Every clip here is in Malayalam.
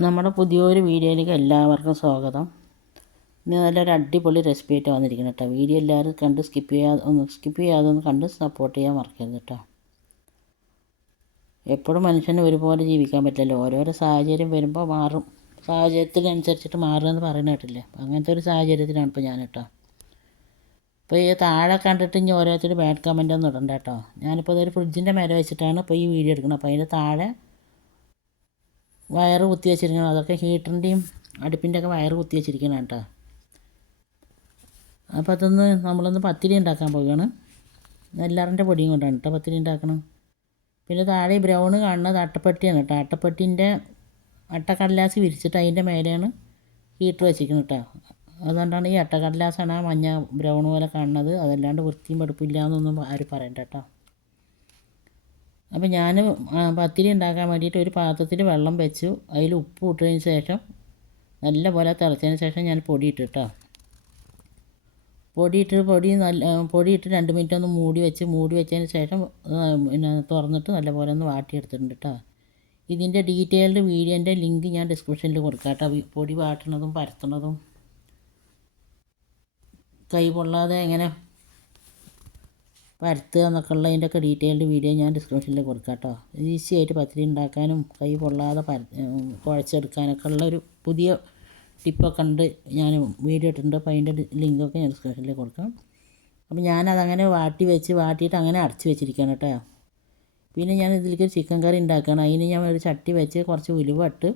നമ്മുടെ പുതിയൊരു വീഡിയോയിലേക്ക് എല്ലാവർക്കും സ്വാഗതം. ഇന്ന് നല്ലൊരു അടിപൊളി റെസിപ്പി ആയിട്ട് വന്നിരിക്കണം കേട്ടോ. വീഡിയോ എല്ലാവരും കണ്ട് സ്കിപ്പ് ചെയ്യാതെ ഒന്ന് കണ്ട് സപ്പോർട്ട് ചെയ്യാൻ മറക്കരുത് കേട്ടോ. എപ്പോഴും മനുഷ്യന് ഒരുപോലെ ജീവിക്കാൻ പറ്റില്ലല്ലോ. ഓരോരോ സാഹചര്യം വരുമ്പോൾ മാറും, സാഹചര്യത്തിനനുസരിച്ചിട്ട് മാറുമെന്ന് പറയുന്ന കേട്ടില്ലേ. അങ്ങനത്തെ ഒരു സാഹചര്യത്തിലാണ് ഇപ്പോൾ ഞാൻ കേട്ടോ. ഇപ്പോൾ ഈ താഴെ കണ്ടിട്ട് ഇനി ഓരോരുത്തർ ബാഡ് കമൻ്റ് ഒന്നും ഇടണ്ട കേട്ടോ. ഞാനിപ്പോൾ ഇതൊരു ഫ്രിഡ്ജിൻ്റെ മേലെ വെച്ചിട്ടാണ് ഇപ്പോൾ ഈ വീഡിയോ എടുക്കുന്നത്. അപ്പോൾ അതിൻ്റെ താഴെ വയറ് കുത്തി വെച്ചിരിക്കണം. അതൊക്കെ ഹീറ്ററിൻ്റെയും അടുപ്പിൻ്റെയൊക്കെ വയറ് കുത്തി വെച്ചിരിക്കണം കേട്ടോ. അപ്പോൾ അതൊന്ന് നമ്മളൊന്ന് പത്തിരി ഉണ്ടാക്കാൻ പോവുകയാണ്. നെല്ലാറിൻ്റെ പൊടിയും കൊണ്ടാണ് കേട്ടോ പത്തിരി ഉണ്ടാക്കണം. പിന്നെ താഴെ ബ്രൗൺ കാണുന്നത് അട്ടപ്പട്ടിയാണ് കേട്ടോ. അട്ടപ്പട്ടിൻ്റെ അട്ടക്കടലാസ് വിരിച്ചിട്ട് അതിൻ്റെ മേലെയാണ് ഹീറ്റർ വെച്ചിരിക്കുന്നത് കേട്ടോ. അതുകൊണ്ടാണ് ഈ അട്ടക്കടലാസാണ് ആ മഞ്ഞ ബ്രൗൺ പോലെ കാണുന്നത്. അതല്ലാണ്ട് വൃത്തിയും വെടുപ്പില്ല എന്നൊന്നും ആരും പറയണ്ട കേട്ടോ. അപ്പോൾ ഞാൻ പത്തിരി ഉണ്ടാക്കാൻ വേണ്ടിയിട്ട് ഒരു പാത്രത്തിൽ വെള്ളം വെച്ചു. അതിൽ ഉപ്പ് ഇട്ടതിന് ശേഷം നല്ല പോലെ തിളച്ചതിന് ശേഷം ഞാൻ പൊടിയിട്ട് കേട്ടോ. പൊടിയിട്ട് 2 മിനിറ്റ് ഒന്ന് മൂടി വെച്ചതിന് ശേഷം പിന്നെ തുറന്നിട്ട് നല്ലപോലെ ഒന്ന് വാട്ടിയെടുത്തിട്ടുണ്ട് കേട്ടോ. ഇതിൻ്റെ ഡീറ്റെയിൽഡ് വീഡിയോൻ്റെ ലിങ്ക് ഞാൻ ഡിസ്ക്രിപ്ഷനിൽ കൊടുക്കാം കേട്ടോ. പൊടി വാട്ടണതും പരത്തുന്നതും കൈ പൊള്ളാതെ എങ്ങനെ പരത്തുക എന്നൊക്കെ ഉള്ളതിൻ്റെയൊക്കെ ഡീറ്റെയിൽഡ് വീഡിയോ ഞാൻ ഡിസ്ക്രിപ്ഷനിൽ കൊടുക്കാം കേട്ടോ. ഈസി ആയിട്ട് പത്തിരി ഉണ്ടാക്കാനും കൈ പൊള്ളാതെ കുഴച്ചെടുക്കാനൊക്കെ ഉള്ളൊരു പുതിയ ടിപ്പൊക്കെ ഉണ്ട്, ഞാൻ വീഡിയോ ഇട്ടിട്ടുണ്ട്. അപ്പോൾ അതിൻ്റെ ലിങ്കൊക്കെ ഞാൻ ഡിസ്ക്രിപ്ഷനിൽ കൊടുക്കാം. അപ്പോൾ ഞാനതങ്ങനെ വാട്ടിയിട്ട് അങ്ങനെ അടച്ച് വെച്ചിരിക്കുകയാണ് കേട്ടോ. പിന്നെ ഞാൻ ഇതിലേക്ക് ചിക്കൻ കറി ഉണ്ടാക്കുകയാണ്. അതിന് ഞാൻ ഒരു ചട്ടി വെച്ച് കുറച്ച് ഉലുവ ഇട്ട്,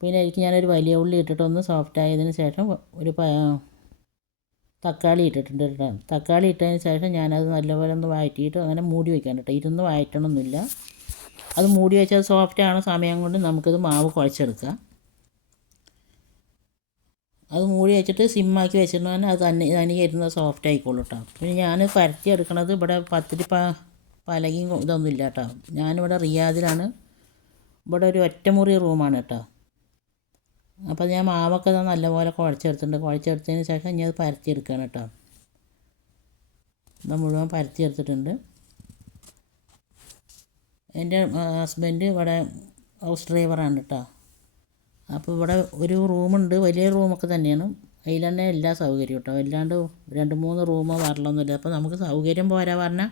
പിന്നെ അതിലേക്ക് ഞാനൊരു വലിയ ഉള്ളി ഇട്ടിട്ടൊന്ന് സോഫ്റ്റ് ആയതിന് ശേഷം ഒരു തക്കാളി ഇട്ടിട്ടുണ്ട് കേട്ടോ. തക്കാളി ഇട്ടതിന് ശേഷം ഞാനത് നല്ലപോലെ ഒന്ന് വഴറ്റിയിട്ട് അങ്ങനെ മൂടി വയ്ക്കാൻ കേട്ടോ. ഇരുന്ന് വഴറ്റണമെന്നില്ല. അത് മൂടി വെച്ചാൽ സോഫ്റ്റാണ്. സമയം കൊണ്ട് നമുക്കിത് മാവ് കുഴച്ചെടുക്കാം. അത് മൂടി വെച്ചിട്ട് സിമ്മാക്കി വെച്ചിട്ടുണ്ടെങ്കിൽ അത് തനിയെ ഇരുന്ന് സോഫ്റ്റ് ആയിക്കോളൂ കേട്ടോ. പിന്നെ ഞാൻ പരത്തി എടുക്കണത് ഇവിടെ പത്തിരി പലകയും ഇതൊന്നും ഇല്ല കേട്ടോ. ഞാനിവിടെ റിയാദിലാണ്. ഇവിടെ ഒരു ഒറ്റമുറി റൂമാണ് കേട്ടോ. അപ്പോൾ ഞാൻ മാവൊക്കെ നല്ലപോലെ കുഴച്ചെടുത്തതിന് ശേഷം ഇനി അത് പരത്തിയെടുക്കുകയാണ് കേട്ടോ. ഇത് മുഴുവൻ പരത്തിയെടുത്തിട്ടുണ്ട്. എൻ്റെ ഹസ്ബൻഡ് ഇവിടെ ഹൗസ് ഡ്രൈവറാണ് കേട്ടോ. അപ്പോൾ ഇവിടെ ഒരു റൂമുണ്ട്, വലിയ റൂമൊക്കെ തന്നെയാണ്. അതിൽ തന്നെ എല്ലാ സൗകര്യവും കേട്ടോ. അല്ലാണ്ട് 2-3 റൂമോ വരലൊന്നുമില്ല. അപ്പോൾ നമുക്ക് സൗകര്യം പോരാ പറഞ്ഞാൽ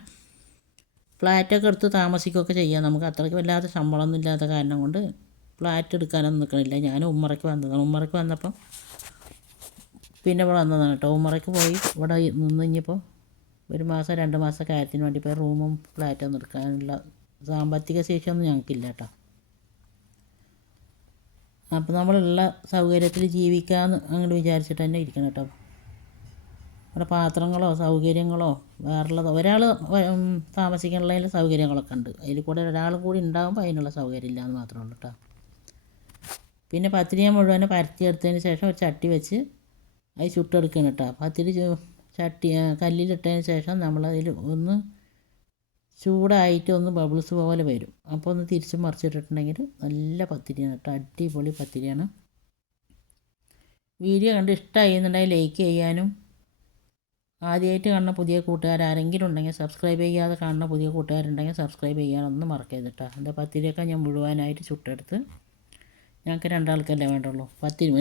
ഫ്ലാറ്റൊക്കെ എടുത്ത് താമസിക്കുകയൊക്കെ ചെയ്യാം. നമുക്ക് അത്രയ്ക്ക് വല്ലാത്ത ശമ്പളമൊന്നും ഇല്ലാത്ത കാരണം കൊണ്ട് ഫ്ലാറ്റ് എടുക്കാനൊന്നും നിൽക്കണില്ല. ഞാൻ ഉമ്മറയ്ക്ക് വന്നതാണ്. ഉമ്മറയ്ക്ക് വന്നപ്പം പിന്നെ ഇവിടെ വന്നതാണ് കേട്ടോ. ഉമ്മറയ്ക്ക് പോയി ഇവിടെ നിന്ന് ഇനിയിപ്പോൾ 1 മാസം 2 മാസം കാര്യത്തിന് വേണ്ടി ഇപ്പോൾ റൂമും ഫ്ലാറ്റൊന്നും എടുക്കാനുള്ള സാമ്പത്തിക ശേഷിയൊന്നും ഞങ്ങൾക്കില്ല കേട്ടോ. അപ്പോൾ നമ്മളുള്ള സൗകര്യത്തിൽ ജീവിക്കാമെന്ന് അങ്ങോട്ട് വിചാരിച്ചിട്ട് തന്നെ ഇരിക്കണം കേട്ടോ. ഇവിടെ പാത്രങ്ങളോ സൗകര്യങ്ങളോ വേറുള്ളതോ ഒരാൾ താമസിക്കാനുള്ളതിൻ്റെ സൗകര്യങ്ങളൊക്കെ ഉണ്ട്. അതിൽ കൂടെ ഒരാൾ കൂടി ഉണ്ടാകുമ്പോൾ അതിനുള്ള സൗകര്യം ഇല്ല എന്ന് മാത്രമേ ഉള്ളൂ കേട്ടോ. പിന്നെ പത്തിരി മുഴുവൻ പരത്തിയെടുത്തതിന് ശേഷം ഒരു ചട്ടി വെച്ച് അത് ചുട്ടെടുക്കണം കേട്ടോ. പത്തിരി കല്ലിലിട്ടതിന് ശേഷം നമ്മളതിൽ ഒന്ന് ചൂടായിട്ട് ഒന്ന് ബബിൾസ് പോലെ വരും. അപ്പോൾ ഒന്ന് തിരിച്ച് മറിച്ചിട്ടിട്ടുണ്ടെങ്കിൽ നല്ല പത്തിരിയാണ് കേട്ടോ. അടിപൊളി പത്തിരിയാണ്. വീഡിയോ കണ്ട് ഇഷ്ടമായി എന്നുണ്ടെങ്കിൽ ലൈക്ക് ചെയ്യാനും, ആദ്യമായിട്ട് കാണുന്ന പുതിയ കൂട്ടുകാരെങ്കിലും ഉണ്ടെങ്കിൽ സബ്സ്ക്രൈബ് ചെയ്യാതെ കാണുന്ന പുതിയ കൂട്ടുകാരുണ്ടെങ്കിൽ സബ്സ്ക്രൈബ് ചെയ്യാനൊന്നും മറക്കരുത് കേട്ടോ. എൻ്റെ പത്തിരിയൊക്കെ ഞാൻ മുഴുവനായിട്ട് ചുട്ടെടുത്ത്, ഞങ്ങൾക്ക് 2 ആൾക്കല്ലേ വേണ്ടുള്ളൂ.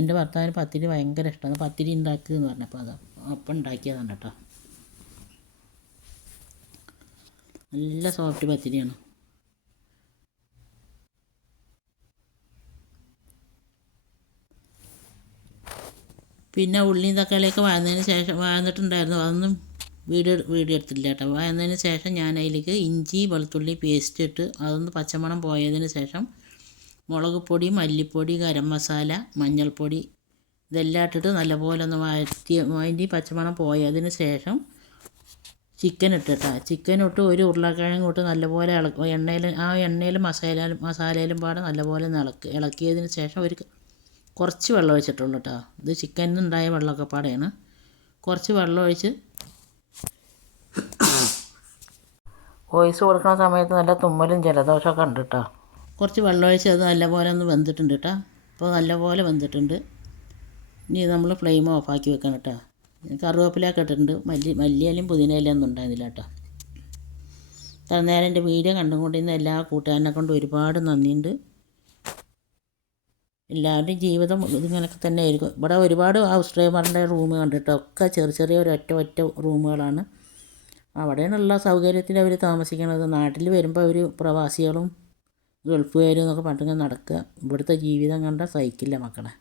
എൻ്റെ ഭർത്താവിന് പത്തിരി ഭയങ്കര ഇഷ്ടമാണ്. പത്തിരി ഉണ്ടാക്കുക എന്ന് പറഞ്ഞപ്പോൾ അപ്പം ഉണ്ടാക്കിയതാണ് കേട്ടോ. നല്ല സോഫ്റ്റ് പത്തിരിയാണ്. പിന്നെ ഉള്ളിയും തക്കാളിയൊക്കെ വഴന്നിട്ടുണ്ടായിരുന്നു. അതൊന്നും വീഡിയോ എടുത്തില്ല കേട്ടോ. വഴന്നതിന് ശേഷം ഞാൻ അതിലേക്ക് ഇഞ്ചി വെളുത്തുള്ളി പേസ്റ്റ് ഇട്ട് അതൊന്ന് പച്ചമണം പോയതിന് ശേഷം മുളക് പൊടി, മല്ലിപ്പൊടി, ഗരം മസാല, മഞ്ഞൾപ്പൊടി ഇതെല്ലാം ഇട്ടിട്ട് നല്ലപോലെ ഒന്ന് അതിൻ്റെ പച്ചമണം പോയതിന് ശേഷം ചിക്കൻ ഇട്ടിട്ടാ. ചിക്കൻ ഇട്ട് ഒരു ഉരുളക്കിഴങ്ങ് ഇട്ട് നല്ലപോലെ എണ്ണയിൽ മസാലയിലും പാടെ നല്ലപോലെ ഇളക്കിയതിന് ശേഷം കുറച്ച് വെള്ളം ഒഴിച്ചിട്ടുള്ളൂ കേട്ടോ. ഇത് ചിക്കനിൽ നിന്നുണ്ടായ വെള്ളമൊക്കെ പാടെയാണ്. കുറച്ച് വെള്ളം ഒഴിച്ച് വോയിസ് കൊടുക്കുന്ന സമയത്ത് നല്ല തുമ്മലും ജലദോഷമൊക്കെ ഉണ്ട് കേട്ടോ. കുറച്ച് വെള്ളം ഒഴിച്ച് അത് നല്ലപോലെ ഒന്ന് വെന്തിട്ടുണ്ട് കേട്ടോ. അപ്പോൾ നല്ലപോലെ വെന്തിട്ടുണ്ട്. ഇനി നമ്മൾ ഫ്ലെയിം ഓഫാക്കി വെക്കണം കേട്ടോ. കറിവേപ്പിലൊക്കെ ഇട്ടിട്ടുണ്ട്. മല്ലിയിലയും പുതിനയിലയും ഒന്നും ഉണ്ടായിരുന്നില്ല കേട്ടോ. നേരം എൻ്റെ വീഡിയോ കണ്ടുകൊണ്ടിരുന്ന എല്ലാ കൂട്ടുകാരനെ കൊണ്ട് ഒരുപാട് നന്ദിയുണ്ട്. എല്ലാവരുടെയും ജീവിതം ഇതിങ്ങനെയൊക്കെ തന്നെ ആയിരിക്കും. ഇവിടെ ഒരുപാട് ഹൗസ് ഡ്രൈവറിൻ്റെ റൂം കണ്ടിട്ട് ഒക്കെ ചെറിയ ചെറിയ ഒറ്റ റൂമുകളാണ്. അവിടെയുള്ള സൗകര്യത്തിൽ അവർ താമസിക്കണത്. നാട്ടിൽ വരുമ്പോൾ അവർ പ്രവാസികളും ഗൾഫുകാരും എന്നൊക്കെ പറഞ്ഞിങ്ങനെ നടക്കുക. ഇവിടുത്തെ ജീവിതം കണ്ടാൽ സഹിക്കില്ല മക്കളെ.